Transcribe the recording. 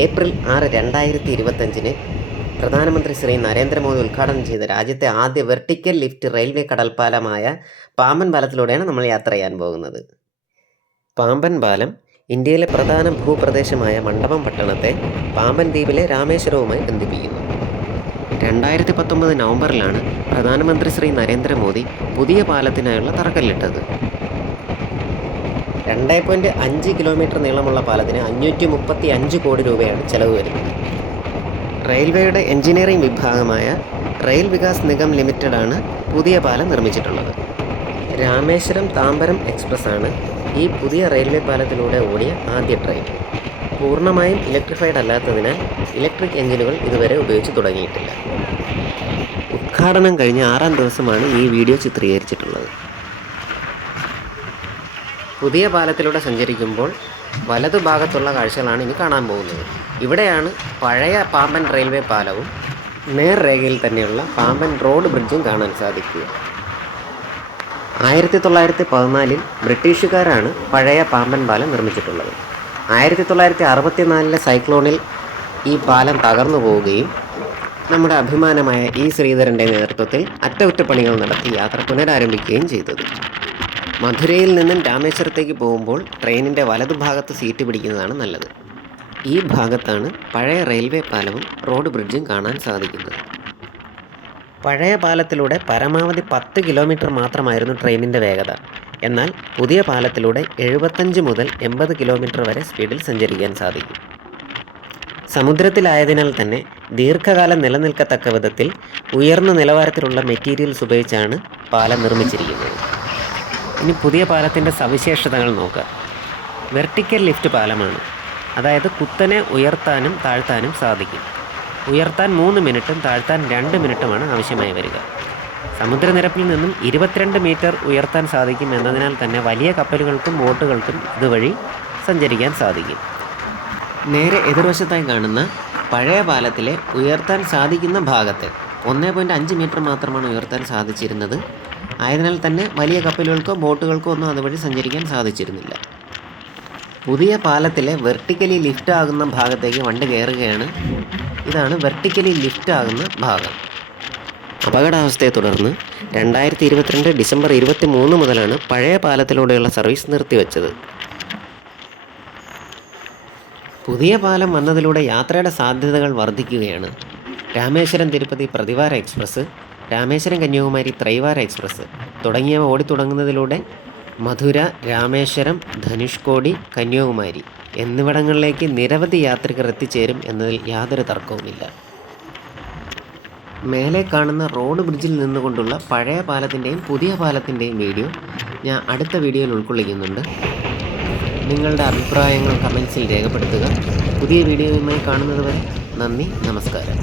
April 6, 2025 പ്രധാനമന്ത്രി ശ്രീ നരേന്ദ്രമോദി ഉദ്ഘാടനം ചെയ്ത രാജ്യത്തെ ആദ്യ വെർട്ടിക്കൽ ലിഫ്റ്റ് റെയിൽവേ കടൽപ്പാലമായ പാമ്പൻ പാലത്തിലൂടെയാണ് നമ്മൾ യാത്ര ചെയ്യാൻ പോകുന്നത്. പാമ്പൻ പാലം ഇന്ത്യയിലെ പ്രധാന ഭൂപ്രദേശമായ മണ്ഡപം പട്ടണത്തെ പാമ്പൻ ദ്വീപിലെ രാമേശ്വരവുമായി ബന്ധിപ്പിക്കുന്നു. 2019 നവംബറിലാണ് പ്രധാനമന്ത്രി ശ്രീ നരേന്ദ്രമോദി പുതിയ പാലത്തിനായുള്ള തറക്കല്ലിട്ടത്. 2.5 കിലോമീറ്റർ നീളമുള്ള പാലത്തിന് 535 കോടി രൂപയാണ് ചെലവ് വരുന്നത്. റെയിൽവേയുടെ എഞ്ചിനീയറിംഗ് വിഭാഗമായ റെയിൽ വികാസ് നിഗം ലിമിറ്റഡാണ് പുതിയ പാലം നിർമ്മിച്ചിട്ടുള്ളത്. രാമേശ്വരം താമ്പരം എക്സ്പ്രസ് ആണ് ഈ പുതിയ റെയിൽവേ പാലത്തിലൂടെ ഓടിയ ആദ്യ ട്രെയിൻ. പൂർണ്ണമായും ഇലക്ട്രിഫൈഡ് അല്ലാത്തതിനാൽ ഇലക്ട്രിക് എഞ്ചിനുകൾ ഇതുവരെ ഉപയോഗിച്ച് തുടങ്ങിയിട്ടില്ല. ഉദ്ഘാടനം കഴിഞ്ഞ 6ാം ദിവസമാണ് ഈ വീഡിയോ ചിത്രീകരിച്ചിട്ടുള്ളത്. പുതിയ പാലത്തിലൂടെ സഞ്ചരിക്കുമ്പോൾ വലതുഭാഗത്തുള്ള കാഴ്ചകളാണ് ഇനി കാണാൻ പോകുന്നത്. ഇവിടെയാണ് പഴയ പാമ്പൻ റെയിൽവേ പാലവും നേർരേഖയിൽ തന്നെയുള്ള പാമ്പൻ റോഡ് ബ്രിഡ്ജും കാണാൻ സാധിക്കുക. 1914 ബ്രിട്ടീഷുകാരാണ് പഴയ പാമ്പൻ പാലം നിർമ്മിച്ചിട്ടുള്ളത്. 1964 സൈക്ലോണിൽ ഈ പാലം തകർന്നു പോവുകയും നമ്മുടെ അഭിമാനമായ ഇ ശ്രീധരൻ്റെ നേതൃത്വത്തിൽ അറ്റകുറ്റപ്പണികൾ നടത്തി യാത്ര പുനരാരംഭിക്കുകയും ചെയ്തത്. മധുരയിൽ നിന്നും രാമേശ്വരത്തേക്ക് പോകുമ്പോൾ ട്രെയിനിൻ്റെ വലതുഭാഗത്ത് സീറ്റ് പിടിക്കുന്നതാണ് നല്ലത്. ഈ ഭാഗത്താണ് പഴയ റെയിൽവേ പാലവും റോഡ് ബ്രിഡ്ജും കാണാൻ സാധിക്കുന്നത്. പഴയ പാലത്തിലൂടെ പരമാവധി 10 കിലോമീറ്റർ മാത്രമായിരുന്നു ട്രെയിനിൻ്റെ വേഗത. എന്നാൽ പുതിയ പാലത്തിലൂടെ 75 മുതൽ 80 കിലോമീറ്റർ വരെ സ്പീഡിൽ സഞ്ചരിക്കാൻ സാധിക്കും. സമുദ്രത്തിലായതിനാൽ തന്നെ ദീർഘകാലം നിലനിൽക്കത്തക്ക വിധത്തിൽ ഉയർന്ന നിലവാരത്തിലുള്ള മെറ്റീരിയൽസ് ഉപയോഗിച്ചാണ് പാലം നിർമ്മിച്ചിരിക്കുന്നത്. ഇനി പുതിയ പാലത്തിൻ്റെ സവിശേഷതകൾ നോക്കാം. വെർട്ടിക്കൽ ലിഫ്റ്റ് പാലമാണ്. അതായത് കുത്തനെ ഉയർത്താനും താഴ്ത്താനും സാധിക്കും. ഉയർത്താൻ 3 മിനിറ്റും താഴ്ത്താൻ 2 മിനിറ്റുമാണ് ആവശ്യമായി വരിക. സമുദ്രനിരപ്പിൽ നിന്നും 22 മീറ്റർ ഉയർത്താൻ സാധിക്കും എന്നതിനാൽ തന്നെ വലിയ കപ്പലുകൾക്കും ബോട്ടുകൾക്കും ഇതുവഴി സഞ്ചരിക്കാൻ സാധിക്കും. നേരെ എതിർവശത്തായി കാണുന്ന പഴയ പാലത്തിലെ ഉയർത്താൻ സാധിക്കുന്ന ഭാഗത്തെ 1.5 മീറ്റർ മാത്രമാണ് ഉയർത്താൻ സാധിച്ചിരുന്നത്. ആയതിനാൽ തന്നെ വലിയ കപ്പലുകൾക്കോ ബോട്ടുകൾക്കോ ഒന്നും അതുവഴി സഞ്ചരിക്കാൻ സാധിച്ചിരുന്നില്ല. പുതിയ പാലത്തിലെ വെർട്ടിക്കലി ലിഫ്റ്റ് ആകുന്ന ഭാഗത്തേക്ക് വണ്ടി കയറുകയാണ്. ഇതാണ് വെർട്ടിക്കലി ലിഫ്റ്റ് ആകുന്ന ഭാഗം. അപകടാവസ്ഥയെ തുടർന്ന് 2022 ഡിസംബർ 23 മുതലാണ് പഴയ പാലത്തിലൂടെയുള്ള സർവീസ് നിർത്തിവെച്ചത്. പുതിയ പാലം വന്നതിലൂടെ യാത്രയുടെ സാധ്യതകൾ വർദ്ധിക്കുകയാണ്. രാമേശ്വരം തിരുപ്പതി പ്രതിവാര എക്സ്പ്രസ്, രാമേശ്വരം കന്യാകുമാരി ത്രൈവാര എക്സ്പ്രസ് തുടങ്ങിയവ ഓടിത്തുടങ്ങുന്നതിലൂടെ മധുര, രാമേശ്വരം, ധനുഷ്കോടി, കന്യാകുമാരി എന്നിവിടങ്ങളിലേക്ക് നിരവധി യാത്രികർ എത്തിച്ചേരും എന്നതിൽ യാതൊരു തർക്കവുമില്ല. മേലെ കാണുന്ന റോഡ് ബ്രിഡ്ജിൽ നിന്നുകൊണ്ടുള്ള പഴയ പാലത്തിൻ്റെയും പുതിയ പാലത്തിൻ്റെയും വീഡിയോ ഞാൻ അടുത്ത വീഡിയോയിൽ ഉൾക്കൊള്ളിക്കുന്നുണ്ട്. നിങ്ങളുടെ അഭിപ്രായങ്ങൾ കമൻസിൽ രേഖപ്പെടുത്തുക. പുതിയ വീഡിയോയുമായി കാണുന്നത് വരെ നന്ദി, നമസ്കാരം.